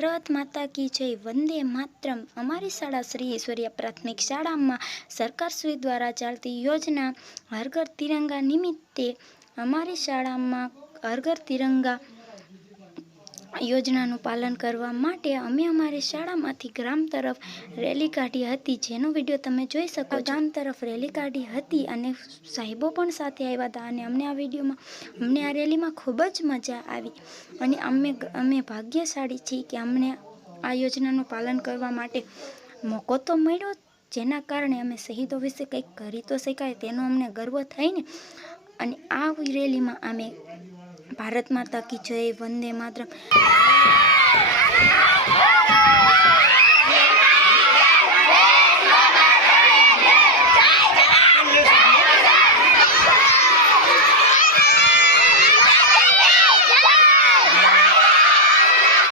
ભારત માતા કી જય, વંદે માતરમ। અમારી શાળા શ્રી ઈશ્વરીય પ્રાથમિક શાળામાં સરકારશ્રી દ્વારા ચાલતી યોજના હર ઘર તિરંગા નિમિત્તે અમારી શાળામાં હર ઘર તિરંગા યોજનાનું પાલન કરવા માટે અમે અમારી શાળામાંથી ગ્રામ તરફ રેલી કાઢી હતી, જેનો વિડીયો તમે જોઈ શકો છો। ગામ તરફ રેલી કાઢી હતી અને સાહેબો પણ સાથે આવ્યા હતા અને અમને આ રેલીમાં ખૂબ જ મજા આવી અને અમે ભાગ્યશાળી છીએ કે અમને આ યોજનાનું પાલન કરવા માટે મોકો તો મળ્યો, જેના કારણે અમે શહીદો વિશે કંઈક કરી તો શકાય તેનો અમને ગર્વ થઈને અને આ રેલીમાં અમે ભારત માતા કી જય, વંદે માતરમ